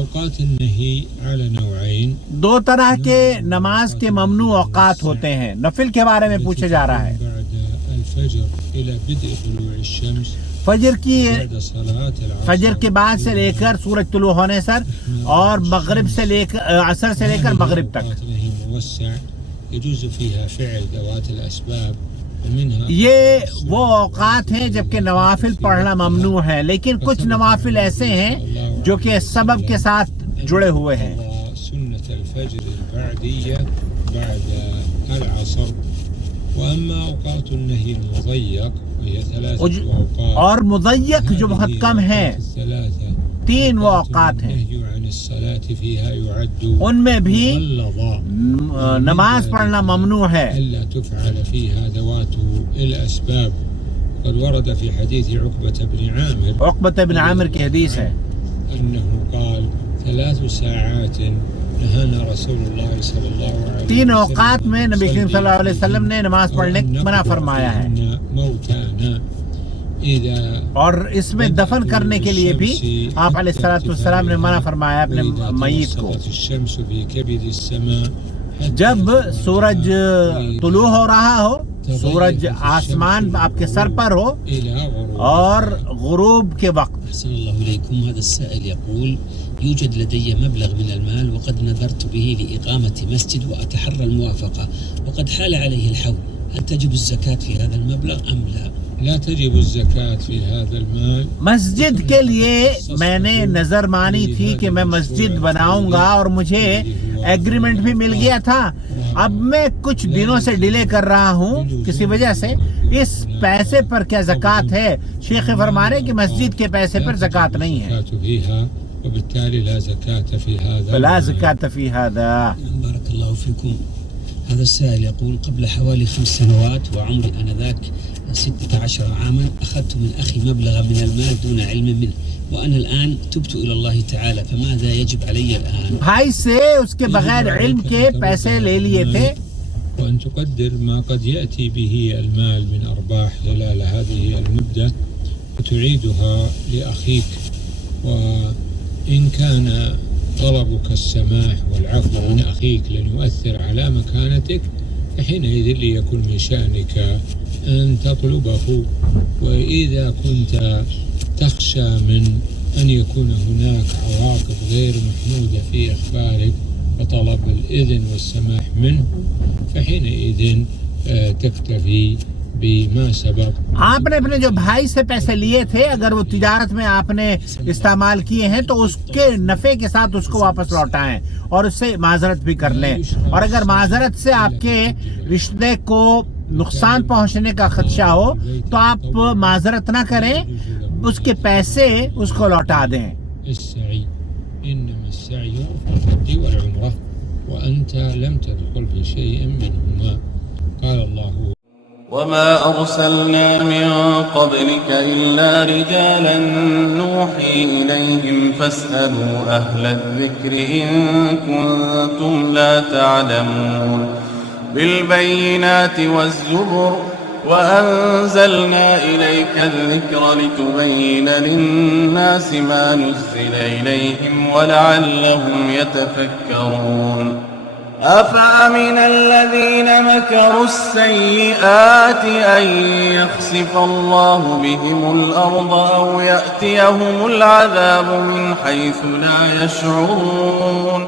اوقات النہی علی نوعین، دو طرح کے نماز کے ممنوع اوقات ہوتے ہیں. نفل کے بارے میں پوچھا جا رہا ہے. بعد الفجر الى بدء طلوع الشمس، فجر کے بعد سے لے کر سورج طلوع ہونے سر، اور مغرب سے لے کر عصر سے لے کر مغرب تک. موسع يجوز فيها فعل ذوات الاسباب، یہ وہ اوقات ہیں جبکہ نوافل پڑھنا ممنوع ہے، لیکن کچھ نوافل ایسے ہیں جو کہ سبب کے ساتھ جڑے ہوئے ہیں. سنة الفجر البعدية بعد العصر. واما اوقات النهي المضيق وهي 3 اوقات، اور مضيق جو بہت کم ہے، 3 وہ اوقات ہیں، ان میں بھی نماز پڑھنا ممنوع ہے. الا تفعل فيها ذوات الاسباب. قد ورد في حديث عقبة بن عامر کی حدیث ہے انه قال 3 ساعات نهانا رسول الله صلی اللہ علیہ وسلم، 3 اوقات میں نبی کریم صلی اللہ علیہ وسلم نے نماز پڑھنے منع فرمایا ہے. اور اس میں دفن کرنے کے لیے بھی آپ علیہ السلام نے منع فرمایا اپنے میت کو. جب سورج طلوع ہو رہا ہو، سورج آسمان آپ کے سر پر ہو، اور غروب کے وقت. أحسن الله إليكم. هذا السائل يقول: يوجد لدي مبلغ من المال وقد نذرت به لإقامة مسجد وأتحرى الموافقة، وقد حال عليه الحول، هل تجب الزكاة في هذا المبلغ أم لا؟ لا تجب الزكاة في هذا المال. مسجد کے لیے میں نے نظر مانی تھی کہ میں مسجد بناؤں گا، اور مجھے ایگریمنٹ بھی مل گیا تھا. اب میں کچھ دنوں سے ڈیلے کر رہا ہوں کسی وجہ سے. اس پیسے پر کیا زکوٰۃ ہے؟ شیخ فرما رہے کہ مسجد کے پیسے پر زکوٰۃ نہیں ہے. وبالتالي لا زكاة في هذا. لا زكاة في هذا. بارك الله فيكم. هذا السائل يقول: قبل حوالي 5 سنوات وعمري آنذاك 16 عاما أخذت من أخي مبلغا من المال دون علم منه، وأنا الآن تبت إلى الله تعالى، فماذا يجب علي الآن؟ بھائی سے اس کے بغیر علم کے پیسے لے لیے تھے. وأن تقدر ما قد يأتي به المال من أرباح خلال هذه المدة وتعيدها لأخيك، وإن كان طلبك السماح والعفو من أخيك لن يؤثر على مكانتك، فحينئذ ليكن من شأنك أن تطلبه. وإذا كنت تخشى من أن يكون هناك عواقب غير محمودة في إخبارك وطلب الإذن والسماح منه، فحينئذ تكتفي بما سبق. آپ نے اپنے جو بھائی سے پیسے لیے تھے، اگر وہ تجارت میں آپ نے استعمال کیے ہیں تو اس کے نفع کے ساتھ اس کو واپس لوٹائیں اور اس سے معذرت بھی کر لیں. اور اگر معذرت سے آپ کے رشتے کو نقصان پہنچنے کا خدشہ ہو تو آپ معذرت نہ کریں، اس کے پیسے اس کو لوٹا دیں. السعي إنما السعي في الحج والعمرة وأنت لم تدخل في شيء منهما. قال الله: وما أرسلنا من قبلك إلا رجالا نوحي إليهم فاسألوا أهل الذكر إن كنتم لا تعلمون. بالبينات والزبر وأنزلنا إليك الذكر لتبين للناس ما نزل إليهم ولعلهم يتفكرون. أفأمن الذين مكروا السيئات أن يخسف الله بهم الأرض أو يأتيهم العذاب من حيث لا يشعرون.